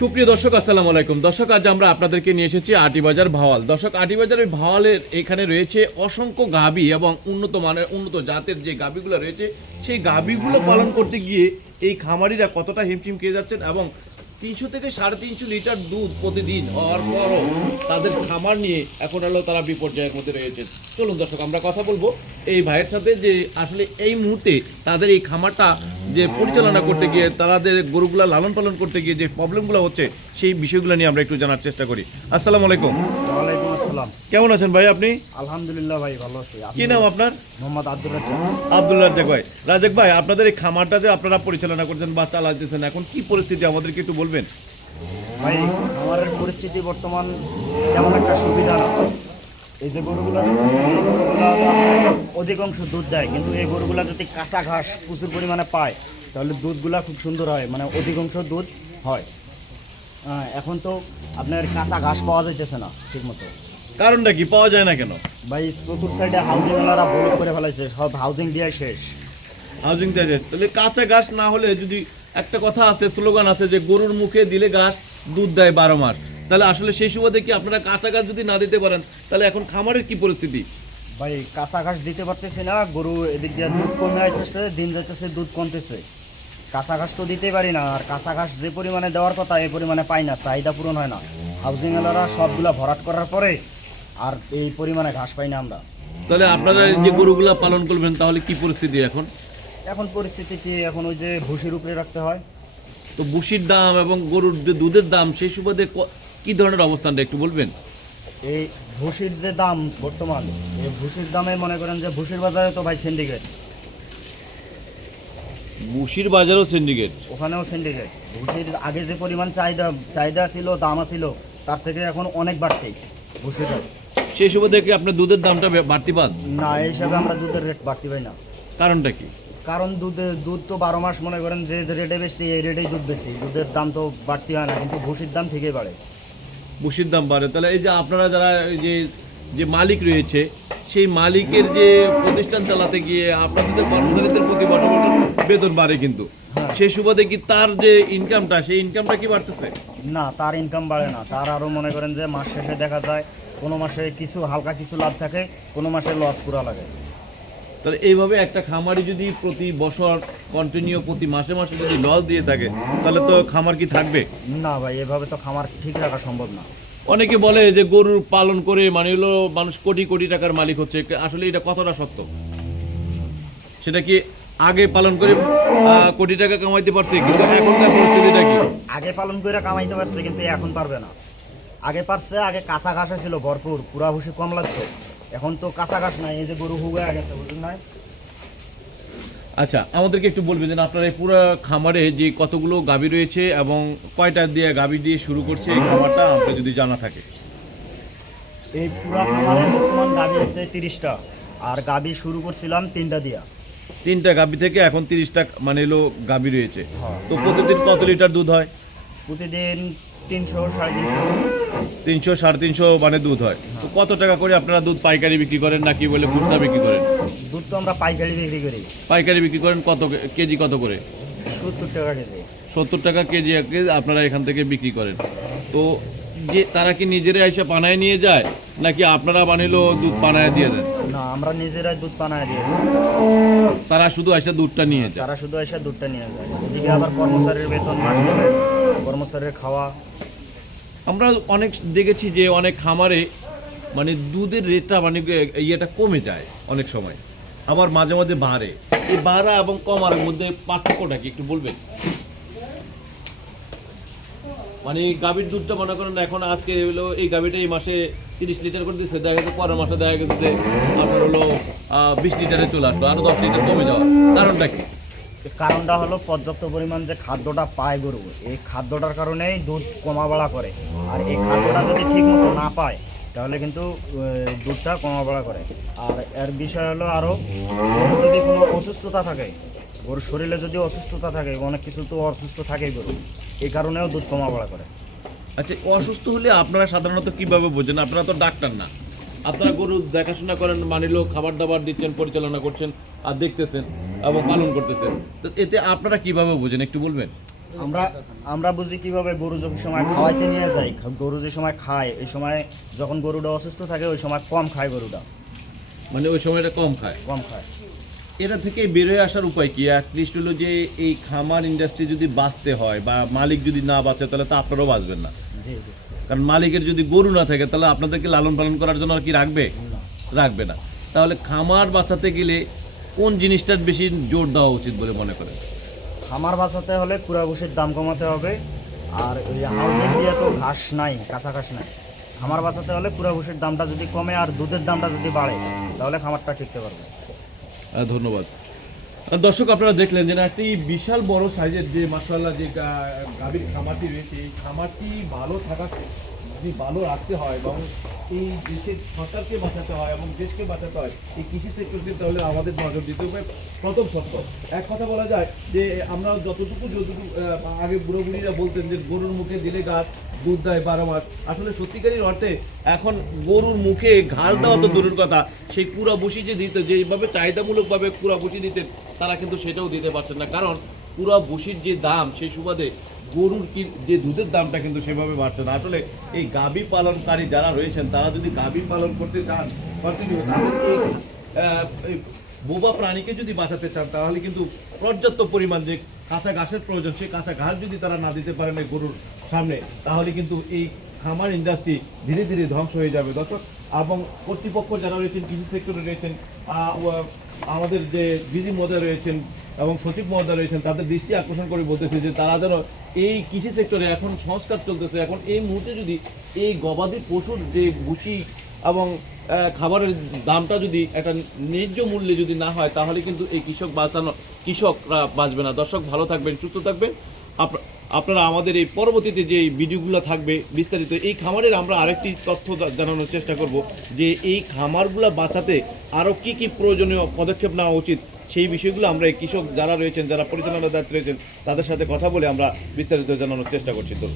সুপ্রিয় দর্শক, আসসালামু আলাইকুম। দর্শক, আজ আমরা আপনাদেরকে নিয়ে এসেছি আটিবাজার ভাওয়াল। দর্শক আটিবাজারের ভাওয়ালের এখানে রয়েছে অসংখ্য গাবি এবং উন্নত মানের, উন্নত জাতের যে গাবিগুলো রয়েছে, সেই গাবিগুলো পালন করতে গিয়ে এই খামারিরা কতটা হিমশিম খেয়ে যাচ্ছেন এবং তিনশো থেকে সাড়ে তিনশো লিটার দুধ প্রতিদিন হওয়ার পরও তাদের খামার নিয়ে এখন হলো তারা বিপর্যয়ের মধ্যে রয়েছে চলুন দর্শক, আমরা কথা বলব এই ভাইয়ের সাথে যে আসলে এই মুহূর্তে তাদের এই খামারটা যে পরিচালনা করতে গিয়ে তাদের গরুগুলা লালন পালন করতে গিয়ে যে প্রবলেমগুলো হচ্ছে সেই বিষয়গুলো নিয়ে আমরা একটু জানার চেষ্টা করি। আসসালামু আলাইকুম। ওয়ালাইকুম আসসালাম। কেমন আছেন ভাই আপনি? আলহামদুলিল্লাহ ভাই ভালো আছি। কি নাম আপনার? মোহাম্মদ আব্দুল রাজ্জাক। আব্দুল রাজ্জাক ভাই। রাজ্জাক ভাই আপনাদের এই খামারটা যে আপনারা পরিচালনা করছেন বা চালাতেছেন এখন কি পরিস্থিতি? আমাদেরকে একটু বলবেন। ভাই আমার পরিস্থিতি বর্তমান তেমন একটা সুবিধা না। এই যে গরুগুলো অধিকাংশ দুধ দেয় কিন্তু এই গরুগুলো যদি কাঁচা ঘাস প্রচুর পরিমাণে পায় তাহলে দুধগুলা খুব সুন্দর হয় মানে অধিকাংশ দুধ হয়। এখন তো আপনার কাঁচা ঘাস পাওয়া যাইতেছে না ঠিক মতো। কারণটা কি? পাওয়া যায় না কেন? ভাই চতুর সাইডে হাউজিং বড় করে ফেলাইছে সব হাউজিং দিয়ে শেষ। হাউজিং চার্জেস তাহলে কাঁচা ঘাস না হলে যদি একটা কথা আছে স্লোগান আছে যে গরুর মুখে দিলে ঘাস দুধ দেয় বারো মাস। তাহলে আসলে সেই সুবাদে কি আপনারা কাঁচা ঘাস যদি না দিতে পারেন তাহলে এখন খামারের কি পরিস্থিতি? ভাই কাঁচা ঘাস দিতে পারতেছি না গরু এদিক দিয়ে দুধ কমে আসতেছে দিন যাইতেছে দুধ কমতেছে। কাঁচা ঘাস তো দিতেই পারি না আর কাঁচা ঘাস যে পরিমাণে দেওয়ার কথা এই পরিমাণে পাই না চাহিদা পূরণ হয় না। হাউজিং এলারা সবগুলা ভরাট করার পরে আর এই পরিমাণে ঘাস পাই না আমরা। তাহলে আপনারা যে গরুগুলা পালন করবেন তাহলে কি পরিস্থিতি এখন? এখন পরিস্থিতি কি এখন ওই যে ভুসির উপরে রাখতে হয়। তো বুসির দাম এবং গরুর যে দুধের দাম সেই সুবাদে ক- ধরনের অবস্থানটা একটু বলবেন? এই ভুসির যে দাম বর্তমান এই ভুসির দামে মনে করেন যে ভুসির বাজারে তো ভাই সিন্ডিকেট বুসির বাজারও সিন্ডিকেট ওখানেও সিন্ডিকেট ভুসির আগে যে পরিমাণ চাহিদা চাহিদা ছিল দাম ছিল তার থেকে এখন অনেক বাড়তেই ভুসিটা। সেই সুবাদে কি আপনার দুধের দামটা বাড়তি পান? না এই হিসাবে আমরা দুধের রেট বাড়তি পাই না। কারণটা কি? কারণ দুধে দুধ তো বারো মাস মনে করেন যে রেটে বেশি এই রেটেই দুধ বেশি। দুধের দাম তো বাড়তি হয় না কিন্তু ভুসির দাম ঠিকই বাড়ে। বুসির দাম বাড়ে। তাহলে এই যে আপনারা যারা এই যে যে মালিক রয়েছে সেই মালিকের যে প্রতিষ্ঠান চালাতে গিয়ে আপনাদের কর্মচারীদের প্রতি বছর বছর বেতন বাড়ে কিন্তু। হ্যাঁ। সেই সুবাদে কি তার যে ইনকামটা সেই ইনকামটা কি বাড়তেছে? না তার ইনকাম বাড়ে না। তার আরও মনে করেন যে মাস শেষে দেখা যায় কোনো মাসে কিছু হালকা কিছু লাভ থাকে কোনো মাসে লস পুরা লাগে। তাহলে এইভাবে একটা খামারি যদি প্রতি বছর কন্টিনিউ প্রতি মাসে মাসে যদি লস দিয়ে থাকে তাহলে তো খামার কি থাকবে? না ভাই এভাবে তো খামার ঠিক রাখা সম্ভব না। অনেকে বলে যে গরুর পালন করে মানে হলো মানুষ কোটি কোটি টাকার মালিক হচ্ছে আসলে এটা কতটা সত্য। সেটা কি আগে পালন করে কোটি টাকা কামাইতে পারছে কিন্তু এখনকার পরিস্থিতিটা কি? আগে পালন করে কামাইতে পারছে কিন্তু এখন পারবে না। আগে পারছে আগে কাঁচা ঘাসে ছিল ভরপুর পুরা ভুসি কম লাগতো এখন তো কাঁচা ঘাস নাই এই যে গরু হুগে গেছে বুঝলেন নাই আচ্ছা আমাদেরকে একটু বলবেন যে আপনার এই পুরো খামারে যে কতগুলো গাবি রয়েছে এবং কয়টা দিয়ে গাবি দিয়ে শুরু করছে এই খামারটা আপনার যদি জানা থাকে। এই পুরা খামারে বর্তমান গাবি আছে তিরিশটা আর গাবি শুরু করছিলাম তিনটা দিয়া। তিনটা গাবি থেকে এখন তিরিশটা মানে হলো গাবি রয়েছে। হ্যাঁ। তো প্রতিদিন কত লিটার দুধ হয়? প্রতিদিন তিনশো সাড়ে তিনশো। সাড়ে তিনশো মানে দুধ হয়। তো কত টাকা করে আপনারা দুধ পাইকারি বিক্রি করেন নাকি বলে খুচরা বিক্রি করেন? দুধ তো আমরা পাইকারি বিক্রি করি। পাইকারি বিক্রি করেন কত কেজি কত করে? সত্তর টাকা কেজি। সত্তর টাকা কেজি আপনারা এখান থেকে বিক্রি করেন। তো যে তারা কি নিজেরাই এসে পানায় নিয়ে যায় নাকি আপনারা বানিলো দুধ পানায় দিয়ে দেন? না আমরা নিজেরাই দুধ বানায় দিই। তারা শুধু এসে দুধটা নিয়ে যায়। তারা শুধু এসে দুধটা নিয়ে যায়। এদিকে আবার কর্মচারীর বেতন মাস কর্মচারীর খাওয়া। আমরা অনেক দেখেছি যে অনেক খামারে মানে দুধের রেটটা মানে ইয়েটা কমে যায় অনেক সময়। আবার মাঝে মাঝে বাড়ে। এই বাড়া এবং কমার মধ্যে পার্থক্যটা কি একটু বলবেন? মানে গাভীর দুধটা মনে করেন এখন আজকে হলো এই গাভীটা এই মাসে তিরিশ লিটার করে দিচ্ছে দেখা গেছে পরের মাসে দেখা গেছে যে আপনার হলো বিশ লিটারে চলে আসলো আরও দশ লিটার কমে যাওয়া কারণটা কি? কারণটা হলো পর্যাপ্ত পরিমাণ যে খাদ্যটা পায় গরু, এই খাদ্যটার কারণেই দুধ কমা বাড়া করে। আর এই খাদ্যটা যদি ঠিক মতো না পায়, তাহলে কিন্তু দুধটা কমা বাড়া করে। আর এর বিষয় হলো আরও যদি কোনো অসুস্থতা থাকে গরুর শরীরে যদি অসুস্থতা থাকে অনেক কিছু তো অসুস্থ থাকেই গরু এই কারণেও দুধ কমা বাড়া করে। আচ্ছা অসুস্থ হলে আপনারা সাধারণত কীভাবে বোঝেন? আপনারা তো ডাক্তার না। আপনারা গরু দেখাশোনা করেন মানিলো খাবার দাবার দিচ্ছেন পরিচালনা করছেন আর দেখতেছেন এবং পালন করতেছেন। তো এতে আপনারা কীভাবে বোঝেন? একটু বলবেন। আমরা আমরা বুঝি কীভাবে গরু যখন সময় খাওয়াইতে নিয়ে যাই গরু যে সময় খায় এই সময় যখন গরুটা অসুস্থ থাকে ওই সময় কম খায় গরুটা। মানে ওই সময়টা কম খায়। কম খায়। এটা থেকে বের হয়ে আসার উপায় কি? অ্যাটলিস্ট হলো যে এই খামার ইন্ডাস্ট্রি যদি বাঁচতে হয় বা মালিক যদি না বাঁচে তাহলে তো আপনারাও বাঁচবেন না। কারণ মালিকের যদি গরু না থাকে তাহলে আপনাদেরকে লালন পালন করার জন্য আর কি রাখবে? রাখবে না। তাহলে খামার বাঁচাতে গেলে কোন জিনিসটার বেশি জোর দেওয়া উচিত বলে মনে করেন? খামার বাঁচাতে হলে ভুষির দাম কমাতে হবে আর ওই তো ঘাস নাই কাঁচা ঘাস নাই। খামার বাঁচাতে হলে পুরা ভুষির দামটা যদি কমে আর দুধের দামটা যদি বাড়ে তাহলে খামারটা টিকতে পারবে। ধন্যবাদ। দর্শক, আপনারা দেখলেন যে একটি বিশাল বড় সাইজের যে মাসাল্লাহ যে গাভীর খামারটি রয়েছে, এই খামারটি ভালো থাকা যদি ভালো রাখতে হয় এবং এই দেশের সরকারকে বাঁচাতে হয় এবং দেশকে বাঁচাতে হয়, এই কৃষি সেক্টরকে তাহলে আমাদের নজর দিতে হবে। প্রথম সত্য এক কথা বলা যায় যে আমরা যতটুকু যতটুকু আগে বুড়ো বুড়িরা বলতেন যে গরুর মুখে দিলে গাছ, দুধ দেয় বারো মাস। আসলে সত্যিকারের অর্থে এখন গরুর মুখে ঘাল দেওয়া তো দূরের কথা। সেই পুরা বসি যে দিত যেভাবে চাহিদামূলকভাবে পুরা বসি দিতেন, তারা কিন্তু সেটাও দিতে পারছেন না। কারণ পুরা বসির যে দাম, সেই সুবাদে গরুর কি যে দুধের দামটা কিন্তু সেভাবে বাড়ছে না। আসলে এই গাভী পালনকারী যারা রয়েছেন, তারা যদি গাভী পালন করতে চান বোবা প্রাণীকে যদি বাঁচাতে চান, তাহলে কিন্তু পর্যাপ্ত পরিমাণ যে কাঁচা ঘাসের প্রয়োজন, সেই কাঁচা ঘাস যদি তারা না দিতে পারেন এই গরুর সামনে, তাহলে কিন্তু এই খামার ইন্ডাস্ট্রি ধীরে ধীরে ধ্বংস হয়ে যাবে। দর্শক, এবং কর্তৃপক্ষ যারা রয়েছেন, কৃষি সেক্টরে রয়েছেন আমাদের যে বিধি মহোদয় রয়েছেন এবং সচিব মহোদয় রয়েছেন, তাদের দৃষ্টি আকর্ষণ করে বলতেছে যে তারা যেন এই কৃষি সেক্টরে এখন সংস্কার চলতেছে। এখন এই মুহূর্তে যদি এই গবাদি পশুর যে ভুসি এবং খাবারের দামটা যদি একটা ন্যায্য মূল্যে যদি না হয়, তাহলে কিন্তু এই কৃষক বাঁচানো, কৃষকরা বাঁচবে না। দর্শক, ভালো থাকবেন, সুস্থ থাকবেন। আপ- আপনারা আমাদের এই পরবর্তীতে যে ভিডিওগুলো থাকবে বিস্তারিত, এই খামারের আমরা আরেকটি তথ্য জানানোর চেষ্টা করব যে এই খামারগুলো বাঁচাতে আরও কি কি প্রয়োজনীয় পদক্ষেপ নেওয়া উচিত। সেই বিষয়গুলো আমরা এই কৃষক যারা রয়েছেন, যারা পরিচালনার দায়িত্ব রয়েছেন, তাদের সাথে কথা বলে আমরা বিস্তারিত জানানোর চেষ্টা করছি। তো